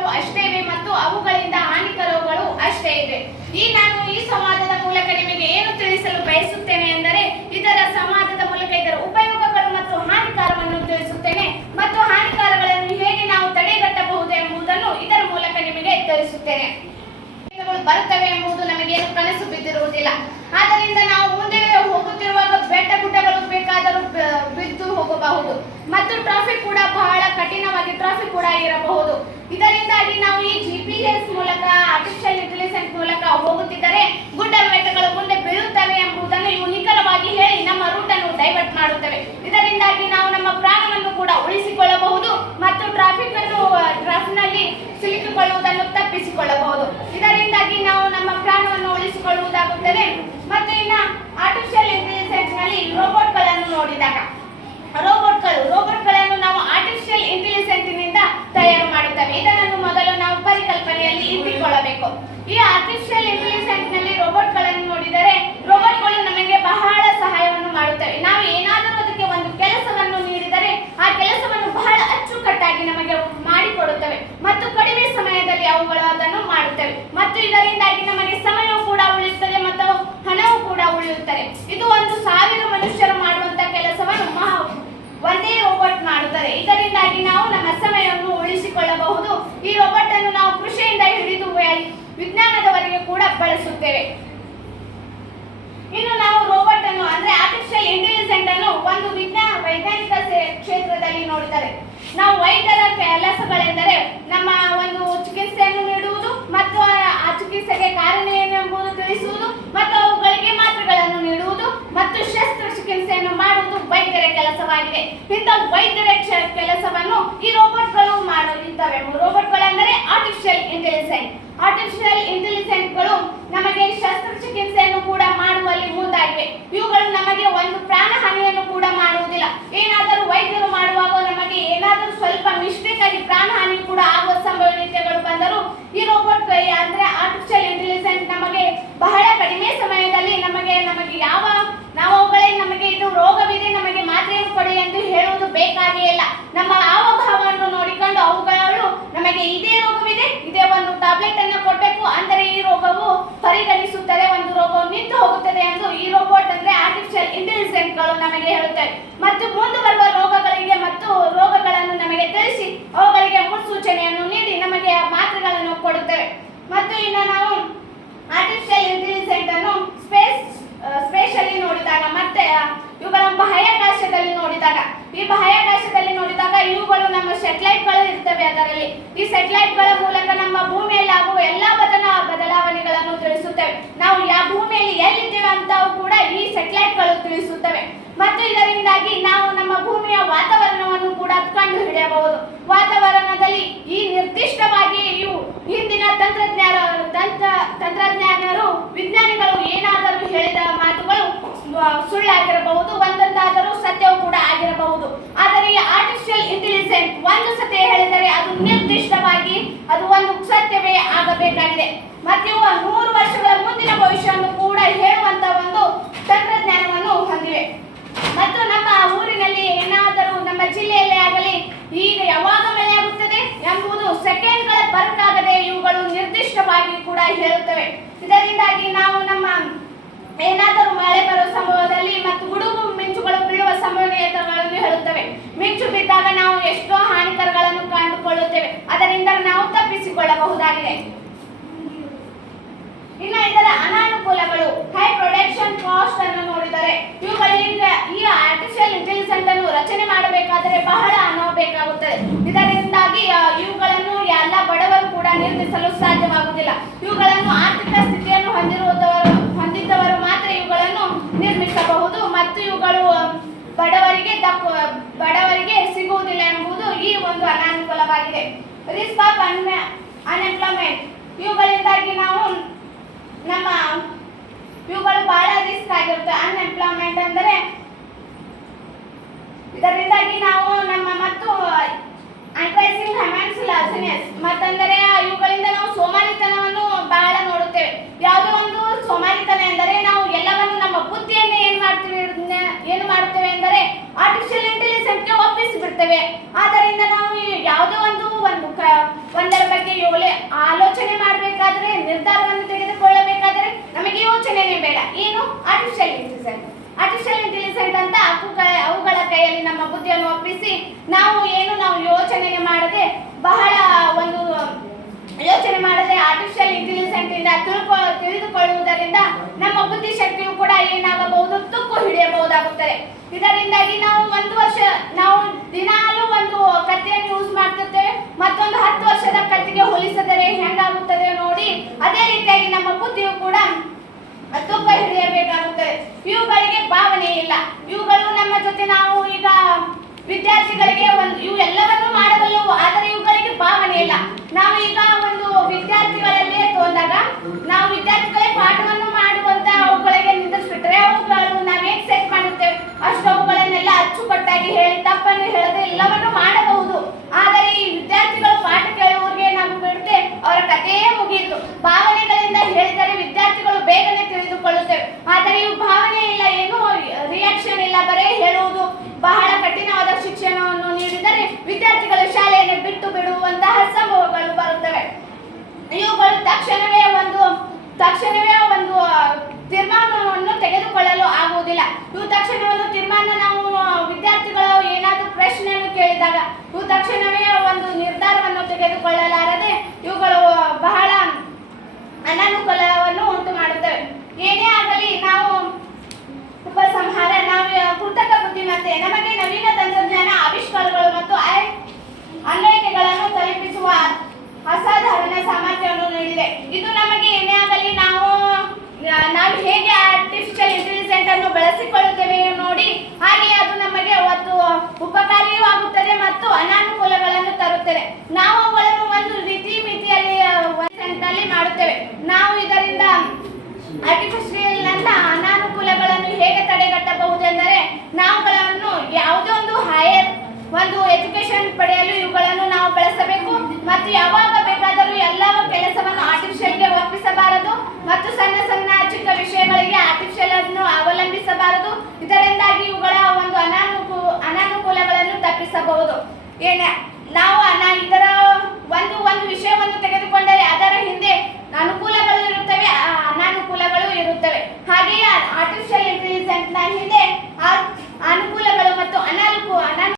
ಅಷ್ಟೇ ಇವೆ ಮತ್ತು ಅವುಗಳಿಂದ ಹಾನಿಕರಗಳು ಅಷ್ಟೇ ಇವೆ. ಈ ನಾನು ಈ ಸಂವಾದದ ಮೂಲಕ ನಿಮಗೆ ಏನು ತಿಳಿಸಲು ಬಯಸುತ್ತೇನೆ ಎಂದರೆ ಇದರ ಸಂವಾದದ ಮೂಲಕ ಇದರ ಉಪಯೋಗಗಳು ಮತ್ತು ಹಾನಿಕಾರವನ್ನು ತಿಳಿಸುತ್ತೇನೆ ಮತ್ತು ಹಾನಿಕಾರಗಳನ್ನು ಹೇಗೆ ನಾವು ತಡೆಗಟ್ಟಬಹುದು ಎಂಬುದನ್ನು ಇದರ ಮೂಲಕ ನಿಮಗೆ ತಿಳಿಸುತ್ತೇನೆ ಬರುತ್ತವೆ ಎಂಬುದು ನಮಗೇನು ಕನಸು ಬಿದ್ದಿರುವುದಿಲ್ಲ. ಆದ್ದರಿಂದ ನಾವು ಹೋಗಬಹುದು ಮತ್ತು ಟ್ರಾಫಿಕ್ ಕೂಡ ಬಹಳ ಕಠಿಣವಾಗಿ ಟ್ರಾಫಿಕ್ ಕೂಡ ಇರಬಹುದು. ಇದರಿಂದಾಗಿ ನಾವು ಈ ಜಿ ಪಿ ಎಸ್ ಮೂಲಕ ಆರ್ಟಿಫಿಷಿಯಲ್ ಇಂಟೆಲಿಜೆನ್ಸ್ ಮೂಲಕ ಹೋಗುತ್ತಿದ್ದರೆ ಗುಡ್ಡ ಬೆಟ್ಟಗಳು ಮುಂದೆ ಬೀಳುತ್ತವೆ ಎಂಬುದನ್ನು ಇವು ನಿಖರವಾಗಿ ಹೇಳಿ ನಮ್ಮ ರೂಟ್ ಅನ್ನು ಡೈವರ್ಟ್ ಮಾಡುತ್ತವೆ. ಇದರಿಂದಾಗಿ ನಾವು ನಮ್ಮ ಪ್ರಾಣವನ್ನು ಕೂಡ ಉಳಿಸಿಕೊಳ್ಳಬಹುದು ಮತ್ತು ಟ್ರಾಫಿಕ್ ಅನ್ನು ಟ್ರಾಫಿಕ್ನಲ್ಲಿ ಸಿಲುಕಿಕೊಳ್ಳುವುದನ್ನು ತಪ್ಪಿಸಿಕೊಳ್ಳಬಹುದು ಇದರಿಂದಾಗಿ ನಾವು ನಮ್ಮ ಪ್ರಾಣವನ್ನು ಉಳಿಸಿಕೊಳ್ಳುವುದಾಗುತ್ತದೆ ಮತ್ತು ಇನ್ನ ಆರ್ಟಿಫಿಷಿಯಲ್ ಇಂಟೆಲಿಜೆನ್ಸ್ನಲ್ಲಿ ರೋಬೋಟ್ಗಳನ್ನು ನೋಡಿದಾಗ ರೋಬೋಟ್ಗಳು ರೋಬೋಟ್ಗಳನ್ನು ನಾವು ಆರ್ಟಿಫಿಷಿಯಲ್ ಇಂಟೆಲಿಜೆನ್ಸ್ನಿಂದ ತಯಾರು ಮಾಡುತ್ತೇವೆ ಇದನ್ನು ಮೊದಲು ನಾವು ಪರಿಕಲ್ಪನೆಯಲ್ಲಿ ಇಟ್ಟುಕೊಳ್ಳಬೇಕು ಈ ಆರ್ಟಿಫಿಷಿಯಲ್ ಇಂಟೆಲಿಜೆನ್ಸ್ನಲ್ಲಿ ರೋಬೋಟ್ಗಳನ್ನು ನೋಡಿದರೆ ರೋಬೋಟ್ಗಳು ನಮಗೆ ಬಹಳ ಸಹಾಯವನ್ನು ಮಾಡುತ್ತವೆ ನಾವು ಏನಾದರೂ ಅದಕ್ಕೆ ಒಂದು ಕೆಲಸವನ್ನು ನೀಡಿದರೆ ಆ ಕೆಲಸವನ್ನು ಬಹಳ ಅಚ್ಚುಕಟ್ಟಾಗಿ ನಮಗೆ ಮಾಡಿಕೊಡುತ್ತವೆ ಮತ್ತು ಕಡಿಮೆ ಸಮಯದಲ್ಲಿ ಅವುಗಳು ಅದನ್ನು ಮಾಡುತ್ತವೆ ಮತ್ತು ಇದರಿಂದಾಗಿ ನಮಗೆ ಸಮಯವು ಕೂಡ ಉಳಿಯುತ್ತದೆ ಮತ್ತು ಹಣವು ಕೂಡ ಉಳಿಯುತ್ತದೆ ಇದು ಒಂದು ಸಾವಿರ ಮನುಷ್ಯರು ಮಾಡುವಂತ ಕೆಲಸವನ್ನು ಮಹಾ ಒಂದೇ ರೋಬೋಟ್ ಮಾಡುತ್ತದೆ ಇದರಿಂದಾಗಿ ನಾವು ನಮ್ಮ ಸಮಯವನ್ನು ಉಳಿಸಿಕೊಳ್ಳಬಹುದು ಈ ರೋಬೋಟ್ ಅನ್ನು ನಾವು ಕೃಷಿಯಿಂದ ಹಿಡಿದು ವೈ- ವಿಜ್ಞಾನದವರೆಗೆ ಕೂಡ ಬಳಸುತ್ತೇವೆ ಇನ್ನು ನಾವು ರೋಬೋಟ್ ಅನ್ನು ಅಂದ್ರೆ ಆರ್ಟಿಫಿಷಿಯಲ್ ಇಂಟೆಲಿಜೆಂಟ್ ಅನ್ನು ಒಂದು ವಿಜ್ಞಾನ ವೈಜ್ಞಾನಿಕ ಸೇ- ಕ್ಷೇತ್ರದಲ್ಲಿ ನೋಡಿದರೆ ನಾವು ವೈದ್ಯರ ಕೆಲಸಗಳೆಂದರೆ ನಮ್ಮ ಒಂದು ಚಿಕಿತ್ಸೆಯನ್ನು ನೀಡುವುದು ಮತ್ತು ಆ- ಆ ಚಿಕಿತ್ಸೆಗೆ ಕಾರಣ ಏನು ಎಂಬುದು ತಿಳಿಸುವುದು ಮತ್ತು ಅವುಗಳಿಗೆ ಮಾತ್ರೆಗಳನ್ನು ನೀಡುವುದು ಮತ್ತು ಶಸ್ತ್ರಚಿಕಿತ್ಸೆಯನ್ನು ಮಾಡುವುದು ವೈದ್ಯರ ಕೆಲಸವಾಗಿದೆ ಇಂಥ ವೈದ್ಯರ ಕೆಲಸವನ್ನು ಈ ರೋಬೋಟ್ಗಳು ಮಾಡಲಿದ್ದಾವೆ ರೋಬೋಟ್ಗಳೆಂದರೆ ಆರ್ಟಿಫಿಷಿಯಲ್ ಇಂಟೆಲಿಜೆಂಟ್ ಆರ್ಟಿಫಿಷಿಯಲ್ ಇಂಟೆಲಿಜೆಂಟ್ಗಳು ನಮಗೆ ಶಸ್ತ್ರಚಿಕಿತ್ಸೆಯನ್ನು ಕೂಡ ಮಾಡುವಲ್ಲಿ ಮುಂದಾಗಿವೆ. ಇವುಗಳು ನಮಗೆ ಒಂದು ಪ್ರಾಣ ಹಾನಿಯನ್ನು ಕೂಡ ಮಾಡುವುದಿಲ್ಲ ಏನಾದರೂ ವೈದ್ಯರು ಮಾಡುವಾಗ ನಮಗೆ ಏನಾದರೂ ಸ್ವಲ್ಪ ಮಿಸ್ಟೇಕ್ ಆಗಿ ಪ್ರಾಣ ಹಾನಿ ಕೂಡ ಆಗುವ ಸಂಭವನೀಯತೆಗಳು ಬಂದರೂ ಈ ರೋಬೋಟ್ ಅಂದ್ರೆ ಆರ್ಟಿಫಿಷಿಯಲ್ ಇಂಟೆಲಿಜೆಂಟ್ ನಮಗೆ ಬಹಳ ಕಡಿಮೆ ಸಮಯದಲ್ಲಿ ನಮಗೆ ನಮಗೆ ಯಾವ ನಾವು ಅವುಗಳೇ ನಮಗೆ ಇದು ರೋಗವಿದೆ ನಮಗೆ ಮಾತ್ರೆಯನ್ನು ಕೊಡಿ ಎಂದು ಹೇಳುವುದು ಬೇಕಾಗೇ ಇಲ್ಲ ನಮ್ಮ ಹಾವಭಾವವನ್ನು ನೋಡಿಕೊಂಡು ಅವುಗಳು ನಮಗೆ ಇದೇ ರೋಗವಿದೆ, ಇದೇ ಒಂದು ಟ್ಯಾಬ್ಲೆಟ್ ಅನ್ನು ಕೊಡಬೇಕು ಅಂದರೆ ಈ ರೋಗವು ಪರಿಗಣಿಸುತ್ತದೆ ಒಂದು ರೋಗವು ನಿಂತು ಹೋಗುತ್ತದೆ ಎಂದು ಈ ರೋಬೋಟ್ ಅಂದ್ರೆ ಆರ್ಟಿಫಿಷಿಯಲ್ ಇಂಟೆಲಿಜೆಂಟ್ಗಳು ನಮಗೆ ಹೇಳುತ್ತವೆ. ಮತ್ತು ಮುಂದೆ ಬರುವ ರೋಗಗಳಿಗೆ ಮತ್ತು ರೋಗಗಳನ್ನು ನಮಗೆ ತಿಳಿಸಿ, ಅವುಗಳಿಗೆ ಮುನ್ಸೂಚನೆಯನ್ನು ನೀಡಿ ನಮಗೆ ಮಾತ್ರೆಗಳನ್ನು ಕೊಡುತ್ತವೆ. ಮತ್ತು ಇನ್ನು ನಾವು ಆರ್ಟಿಫಿಷಿಯಲ್ ಇಂಟೆಲಿಜೆಂಟ್ ಅನ್ನು ಸ್ಪೇಸ್ ಸ್ಪೇಷಲಿ ನೋಡಿದಾಗ ಮತ್ತೆ ಇವುಗಳ ನೋಡಿದಾಗ ಈ ಬಾಹ್ಯಾಕಾಶದಲ್ಲಿ ನೋಡಿದಾಗ ಇವುಗಳು ನಮ್ಮ ಸೆಟಲೈಟ್ಗಳು ಇರ್ತವೆ ಅದರಲ್ಲಿ. ಈ ಸೆಟಲೈಟ್ಗಳ ಮೂಲಕ ನಮ್ಮ ಭೂಮಿಯಲ್ಲಿ ಆಗುವ ಎಲ್ಲಾ ಬದಲ ಬದಲಾವಣೆಗಳನ್ನು ತಿಳಿಸುತ್ತವೆ. ನಾವು ಯಾವ ಭೂಮಿಯಲ್ಲಿ ಎಲ್ಲಿದ್ದೇವೆ ಅಂತವು ಕೂಡ ಈ ಸೆಟಲೈಟ್ಗಳು ತಿಳಿಸುತ್ತವೆ. ಮತ್ತು ಇದರಿಂದಾಗಿ ನಾವು ನಮ್ಮ ಭೂಮಿಯ ವಾತಾವರಣವನ್ನು ಕೂಡ ಕಂಡು ಹಿಡಿಯಬಹುದು. ವಾತಾವರಣದಲ್ಲಿ ಈ ನಿರ್ದಿಷ್ಟವಾಗಿ ಇವು ಹಿಂದಿನ ತಂತ್ರಜ್ಞಾನ, ತಂತ್ರ, ತಂತ್ರಜ್ಞಾನರು, ವಿಜ್ಞಾನಿಗಳು ಏನಾದರೂ ಹೇಳಿದ ಮಾತುಗಳು ಆ, ಸುಳ್ಳಾಗಿರಬಹುದು ಒಂದೊಂದಾದರೂ ಸತ್ಯವೂ ಕೂಡ ಆಗಿರಬಹುದು ಆದರೆ ಈ ಆರ್ಟಿಫಿಷಿಯಲ್ ಇಂಟೆಲಿಜೆಂಟ್ ಒಂದು ಸತ್ಯ ಹೇಳಿದರೆ ಅದು ನಿರ್ದಿಷ್ಟವಾಗಿ ಅದು ಒಂದು ಸತ್ಯವೇ ಆಗಬೇಕಾಗಿದೆ. ಮತ್ತು ನೂರು ವರ್ಷಗಳ ಮುಂದಿನ ಭವಿಷ್ಯವನ್ನು ಕೂಡ ಹೇಳುವಂತ ಒಂದು ತಂತ್ರಜ್ಞಾನವನ್ನು ಹೊಂದಿವೆ. ಮತ್ತು ನಮ್ಮ ಊರಿನಲ್ಲಿ ಏನಾದರೂ ನಮ್ಮ ಜಿಲ್ಲೆಯಲ್ಲೇ ಆಗಲಿ, ಈಗ ಯಾವಾಗ ಮಳೆ ಆಗುತ್ತದೆ ಎಂಬುದು ಸೆಕೆಂಡ್ಗಳ ಬರಕಾಗದೆ ಇವುಗಳು ನಿರ್ದಿಷ್ಟವಾಗಿ ಕೂಡ ಹೇಳುತ್ತವೆ. ಇದರಿಂದಾಗಿ ನಾವು ನಮ್ಮ ಏನಾದರೂ ಮಳೆ ಬರುವ ಸಮಯದಲ್ಲಿ ಮತ್ತು ಗುಡುಗು ಮಿಂಚುಗಳು ಬೀಳುವ ಸಂಭವನೀಯತೆಗಳನ್ನು ಹೇಳುತ್ತವೆ. ಮಿಂಚು ಬಿದ್ದಾಗ ನಾವು ಎಷ್ಟೋ ನಾವು ತಪ್ಪಿಸಿಕೊಳ್ಳಬಹುದಾಗಿದೆ ಇನ್ನು ಇದರ ಅನಾನುಕೂಲಗಳು ಹೈ ಪ್ರೊಡಕ್ಷನ್ ಕಾಸ್ಟ್ ಅನ್ನು ನೋಡಿದರೆ, ಇವುಗಳಲ್ಲಿ ಈ ಆರ್ಟಿಫಿಷಿಯಲ್ ಇಂಟೆಲಿಜೆನ್ಸ್ ಅನ್ನು ರಚನೆ ಮಾಡಬೇಕಾದರೆ ಬಹಳ ಹಣ ಬೇಕಾಗುತ್ತದೆ ಇದರಿಂದಾಗಿ ಇವುಗಳನ್ನು ಎಲ್ಲ ಬಡವರು ಕೂಡ ನಿರ್ಮಿಸಲು ಸಾಧ್ಯವಾಗುವುದಿಲ್ಲ. ಇವುಗಳನ್ನು ಆರ್ಥಿಕ ಸ್ಥಿತಿಯನ್ನು ಹೊಂದಿರುವವರು ಹೊಂದಿದ್ದವರು ಮಾತ್ರ ಇವುಗಳನ್ನು ನಿರ್ಮಿಸಬಹುದು ಮತ್ತು ಇವುಗಳು ಬಡವರಿಗೆ ಬಡವರಿಗೆ ಸಿಗುವುದಿಲ್ಲ ಎಂಬುದು ಈ ಒಂದು ಅನಾನುಕೂಲವಾಗಿದೆ. ಅನ್ಎಂಪ್ಲಾಯ್ಮೆಂಟ್ ಇವುಗಳಿಂದಾಗಿ ನಾವು ನಮ್ಮ ಇವುಗಳು ಬಹಳ ರಿಸ್ಕ್ ಆಗಿರುತ್ತೆ. ಅನ್ಎಂಪ್ಲಾಯ್ಮೆಂಟ್ ಅಂದರೆ ಇದರಿಂದಾಗಿ ನಾವು ನಮ್ಮ ಮತ್ತು ಅಡ್ವೈಸಿಂಗ್ ಹ್ಯೂಮನ್ಸ್ ಲಾಸಿನೆಸ್ ಮತ್ತಂದರೆ ಇವುಗಳಿಂದ ನಾವು ಸೋಮಾರಿತನವನ್ನು ಬಹಳ ನೋಡುತ್ತೇವೆ. ಯಾವುದೋ ಒಂದು ಸೋಮಾರಿತನ ಎಂದರೆ ನಾವು ಎಲ್ಲವನ್ನು ನಮ್ಮ ಬುದ್ಧಿಯನ್ನು ಏನು ಮಾಡ್ತೀವಿ ಏನು ಮಾಡ್ತೇವೆ ಎಂದರೆ ಆರ್ಟಿಫಿಷಿಯಲ್ ಇಂಟೆಲಿಜೆನ್ಸ್ಗೆ ಒಪ್ಪಿಸಿ ಬಿಡ್ತೇವೆ. ಆದ್ದರಿಂದ ನಾವು ಈ ಯಾವುದೋ ಒಂದು ಒಂದು ಕ- ಒಂದರ ಬಗ್ಗೆ ಏನು ಆರ್ಟಿಫಿಷಿಯಲ್ ಇಂಟೆಲಿಜೆಂಟ್ ಆರ್ಟಿಫಿಷಿಯಲ್ ಇಂಟೆಲಿಜೆಂಟ್ ಅಂತ ಅವುಗಳ ಅವುಗಳ ಕೈಯಲ್ಲಿ ನಮ್ಮ ಬುದ್ಧಿಯನ್ನು ಒಪ್ಪಿಸಿ ನಾವು ಏನು ನಾವು ಯೋಚನೆ ಮಾಡದೆ ಬಹಳ ಒಂದು ಯೋಚನೆ ಮಾಡದೆ ಆರ್ಟಿಫಿಷಿಯಲ್ ಇಂಟೆಲಿಜೆಂಟ್ ಇಂದ ತಿಳ್ಕೊ, ತಿಳಿದುಕೊಳ್ಳುವುದರಿಂದ ನಮ್ಮ ಬುದ್ಧಿ ಶಕ್ತಿಯೂ ಕೂಡ ಏನಾಗಬಹುದು? ತುಕ್ಕು ಹಿಡಿಯಬಹುದಾಗುತ್ತದೆ. ಇದರಿಂದಾಗಿ ನಾವು ಒಂದು ವರ್ಷ, ನಾವು ದಿನಾಲೂ ಒಂದು ಕತ್ತೆಯನ್ನು ಯೂಸ್ ಮಾಡ್ತಿರ್ತೇವೆ. ಮತ್ತೊಂದು ಹತ್ತು ವರ್ಷದ ಕತ್ತಿಗೆ ಹೋಲಿಸಿದರೆ ಹೆಂಗಾಗುತ್ತದೆ ನೋಡಿ ಅದೇ ರೀತಿಯಾಗಿ ನಮ್ಮ ಬುದ್ಧಿಯು ಕೂಡ ತೂಕ ಹಿಡಿಯಬೇಕಾಗುತ್ತದೆ ಇವುಗಳಿಗೆ ಭಾವನೆ ಇಲ್ಲ. ಇವುಗಳು ನಮ್ಮ ಜೊತೆ ನಾವು ಈಗ ವಿದ್ಯಾರ್ಥಿಗಳಿಗೆ ಒಂದು, ಇವು ಎಲ್ಲವನ್ನು ಮಾಡಬಲ್ಲವು, ಆದರೆ ಇವುಗಳಿಗೆ ಭಾವನೆ ಇಲ್ಲ. ನಾವು ಈಗ ಒಂದು ವಿದ್ಯಾರ್ಥಿಗಳಲ್ಲೇ ತೋಂದಾಗ ನಾವು ವಿದ್ಯಾರ್ಥಿಗಳೇ ಪಾಠವನ್ನು ಮಾಡುವಂತ ಅವುಗಳಿಗೆ ನಿಂದಿಸ್ಬಿಟ್ರೆ ಅವುಗಳು ನಾವೇನ್ ಸೆಟ್ ಮಾಡುತ್ತೇವೆ? ಅಷ್ಟು ಅವುಗಳನ್ನೆಲ್ಲ ಅಚ್ಚುಕಟ್ಟಾಗಿ ಹೇಳಿ, ತಪ್ಪನ್ನು ಹೇಳದೆ ಎಲ್ಲವನ್ನು ಮಾಡಬಹುದು ಆದರೆ ಈ ವಿದ್ಯಾರ್ಥಿಗಳು ಪಾಠ ಕೇಳುವವರಿಗೆ ನಾವು ಬಿಡುತ್ತೆ ಅವರ ಕಥೆಯೇ ಮುಗಿಯಿತು ಭಾವನೆಗಳಿಂದ ಹೇಳಿದರೆ ವಿದ್ಯಾರ್ಥಿಗಳು ಬೇಗನೆ ತಿಳಿದುಕೊಳ್ಳುತ್ತೇವೆ ಆದರೆ ಇವು ಭಾವನೆ ಇಲ್ಲ ಏನು ರಿಯಾಕ್ಷನ್ ಇಲ್ಲ ಬರೇ ಹೇಳುವುದು ಬಹಳ ಕಠಿಣವಾದ ಶಿಕ್ಷಣವನ್ನು ನೀಡಿದರೆ ವಿದ್ಯಾರ್ಥಿಗಳು ಶಾಲೆಯನ್ನು ಬಿಟ್ಟು ಬಿಡುವಂತಹ ಸಂಭವಗಳು ಬರುತ್ತವೆ ಇವುಗಳು ತಕ್ಷಣವೇ ಒಂದು ತಕ್ಷಣವೇ ಒಂದು ತೀರ್ಮಾನವನ್ನು ತೆಗೆದುಕೊಳ್ಳಲು ಆಗುವುದಿಲ್ಲ ಇವು ತಕ್ಷಣ ಒಂದು ತೀರ್ಮಾನ ನಾವು ವಿದ್ಯಾರ್ಥಿಗಳು ಏನಾದರೂ ಪ್ರಶ್ನೆಯನ್ನು ಕೇಳಿದಾಗ ಇವು ತಕ್ಷಣವೇ ಒಂದು ನಿರ್ಧಾರವನ್ನು ತೆಗೆದುಕೊಳ್ಳಲಾರದೆ ಇವುಗಳು ಬಹಳ ಅನಾನುಕೂಲವನ್ನು ಉಂಟು ಮಾಡುತ್ತವೆ ಏನೇ ಆಗಲಿ ನಾವು ಉಪಸಂಹಾರ ನಾವು ಬುದ್ಧಿಮತ್ತೆ ನಮಗೆ ನವೀನ ತಂತ್ರಜ್ಞಾನ, ಆವಿಷ್ಕಾರಗಳು ಮತ್ತು ಅನ್ವಯಿಕೆಗಳನ್ನು ತಲುಪಿಸುವ ಅಸಾಧಾರಣ ಸಾಮರ್ಥ್ಯವನ್ನು ನೀಡಿದೆ. ಇದು ನಮಗೆ ಏನೇ ಆಗಲಿ, ನಾವು ನಾವು ಹೇಗೆ ಆರ್ಟಿಫಿಷಿಯಲ್ ಇಂಟೆಲಿಜೆಂಟ್ ಅನ್ನು ಬಳಸಿಕೊಳ್ಳುತ್ತೇವೆ ನೋಡಿ ಹಾಗೆ ಅದು ನಮಗೆ ಒಂದು ಉಪಕಾರಿಯೂ ಆಗುತ್ತದೆ ಮತ್ತು ಅನಾನುಕೂಲಗಳನ್ನು ಹೇಳಬಹುದು ಏನ, ನಾವು ನಾ ಇತರ ಒಂದು ಒಂದು ವಿಷಯವನ್ನು ತೆಗೆದುಕೊಂಡರೆ ಅದರ ಹಿಂದೆ ಅನುಕೂಲಗಳು ಇರುತ್ತವೆ ಅನಾನುಕೂಲಗಳು ಇರುತ್ತವೆ. ಹಾಗೆಯೇ ಆರ್ಟಿಫಿಷಿಯಲ್ ಇಂಟೆಲಿಜೆನ್ಸ್ನ ಹಿಂದೆ ಅನುಕೂಲಗಳು ಮತ್ತು ಅನಾನುಕೂಲ ಅನಾನು